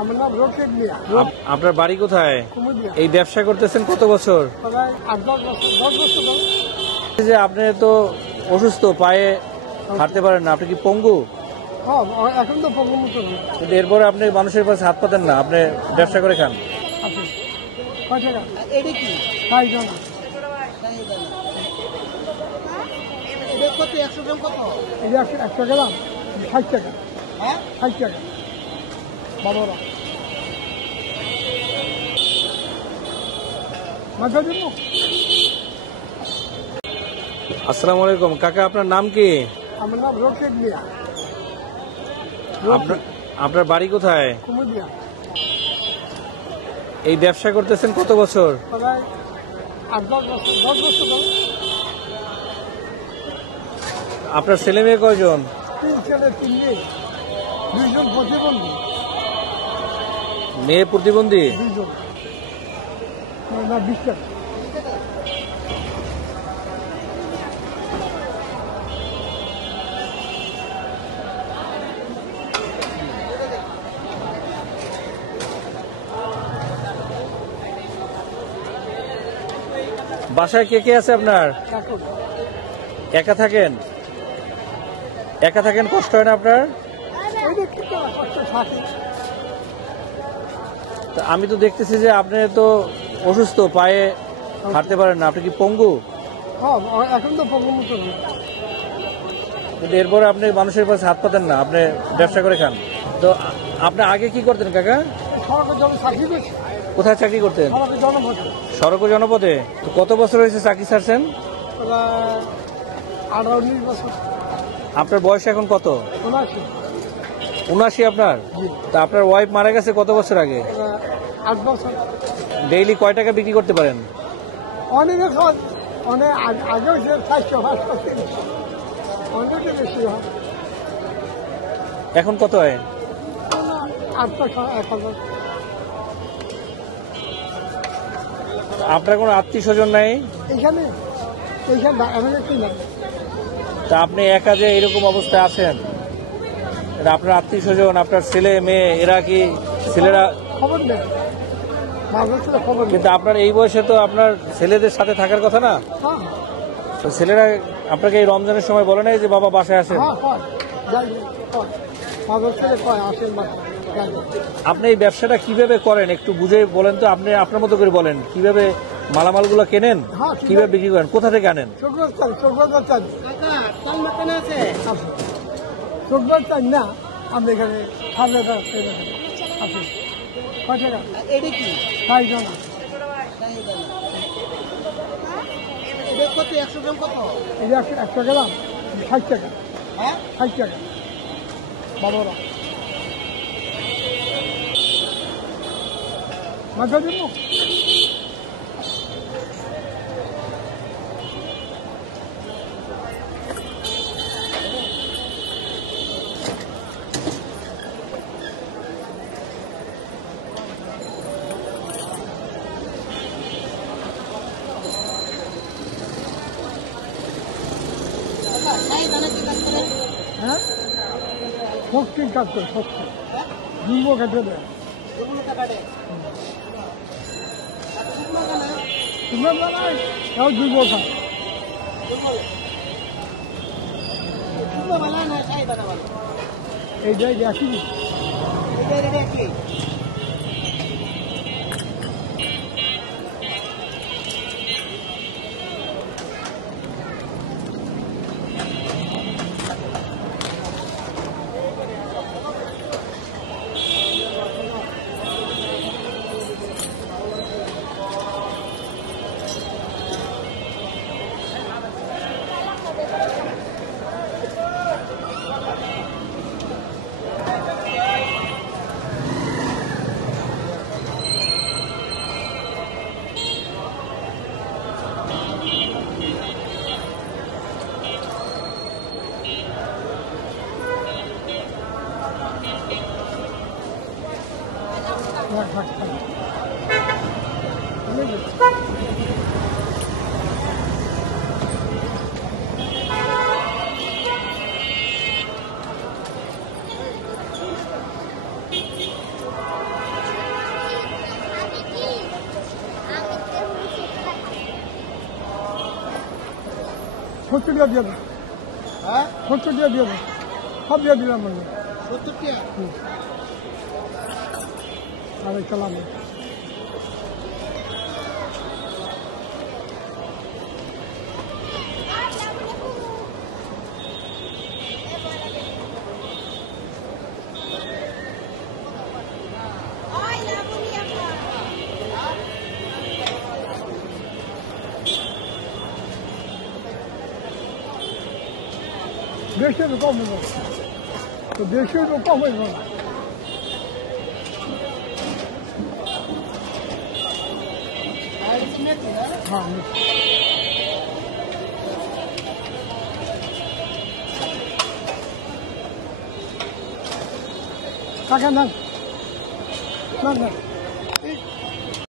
আমার নাম রকেট মিয়া। আপনার বাড়ি কোথায়? কুমিল্লা। এই ব্যবসা করতেছেন কত বছর? প্রায় 8-10 বছর, 10 বছর ধরে। এই যে আপনি তো অসুস্থ, পায়ে হাঁটতে পারেন না, আপনি কি পঙ্গু? হ্যাঁ, এখন তো প্রবলেম চলবে। কিন্তু এরপরে আপনি মানুষের কাছে হাত পাতেন না, আপনি ব্যবসা করে খান। আছে কয় টাকা? এটা কি? তাই জানা এটা কত? 100 গ্রাম কত? এই যে 100 গেলাম 60 টাকা। হ্যাঁ, 60 টাকা বাবারা মাথা দিব। আসসালামু আলাইকুম কাকা, আপনার নাম কি? আমার নাম রকেট মিয়া। আপনার বাড়ি কোথায়? কুমিল্লা। এই ব্যবসা করতেছেন কত বছর? প্রায় 8-10 বছর, 10 বছর ধরে। আপনার ছেলে মেয়ে কয়জন? 3 ছেলে 3 মেয়ে, 2জন প্রতিবন্ধী। মেয়ে প্রতিবন্ধী? 2জন না 20 টাকা। বাসায় কে কে আছে আপনার? কাকুর একা থাকেন? একা থাকেন, কষ্ট হয় না আপনার? ওই যে কি করা কষ্ট থাকে। তা আমি তো দেখতেছি যে আপনি তো অসুস্থ, পায়ে হাঁটতে পারেন না, আপনি কি পঙ্গু? হ্যাঁ, এখন তো প্রবলেম চলবে। কিন্তু এরপরে আপনি মানুষের কাছে হাত পাতেন না, আপনি ব্যবসা করে খান। তো আপনি আগে কি করতেন কাকা? সরকার জন্য চাকরি করছে, কোথায় চাকরি করতেন? সরকার জনভোট। সড়ক ও জনপদে? তো কত বছর হয়েছে চাকরি ছাড়ছেন? প্রায় 18-19 বছর। আপনার বয়স এখন কত? 79। 79 আপনার? জি। তা আপনার ওয়াইফ মারা গেছে কত বছর আগে? 8 বছর। ডেইলি কয় টাকা বিক্রি করতে পারেন? অনেকে অনেক আগেও সে 400-500 ছিল, অনেকে বেশি হয়। এখন কত হয়? 800-1000। আপনার কোনো আত্মীয় স্বজন নাই? এইখানে এখানে কি না, তা আপনি একা যে এরকম অবস্থায় আছেন, এটা আপনার আত্মীয় স্বজন, আপনার ছেলে মেয়ে, এরা কি ছেলেরা? খবর নেই, মাঝে ছিল খবর নেই। কিন্তু আপনার এই বয়সে তো আপনার ছেলেদের সাথে থাকার কথা না? হ্যাঁ তো ছেলেরা আপনাকে এই রমজানের সময় বলে নাই যে বাবা বাসায় আসেন? হ্যাঁ কয় যাই কয়, মাঝে ছেলে কয় আসেন বাসা যাই। আপনি এই ব্যবসাটা কিভাবে করেন একটু বুঝে বলেন তো, আপনি আপনার মতো করে বলেন কিভাবে মালামালগুলো কেনেন, হ্যাঁ, কিভাবে বিক্রি করেন, কোথা থেকে আনেন? শুক্রবার চাই কাকা তাল মাখানে আছে? আছে, শুক্রবার চাই না আমরা এখানে সামনে আছে কয় টাকা? এটা কি? তাই জানা এটা কত? 100 গ্রাম কত? এই যে 100 গেলাম 60 টাকা। হ্যাঁ, 60 টাকা বাবারা মাথা দিব। হ্যাঁ, শক্তির কাজ করে, শক্তি যুব কেটে দেয়। এগুলো টাকা দে। তোমরা বানাই তাও যুব খায়। এগুলো ভালো না, খাই বানা ভালো। এই যাই দেখি এটা কি? 70 টাকা দিয়ে দেন হ্যাঁ 70 টাকা দিয়ে দেন সব দিয়ে দিলাম বললো 70 টাকা আরে চালাম বেশি তো কম হইব তো বেশি তো কম হইব আর মেথি না হ্যাঁ কাকা না না না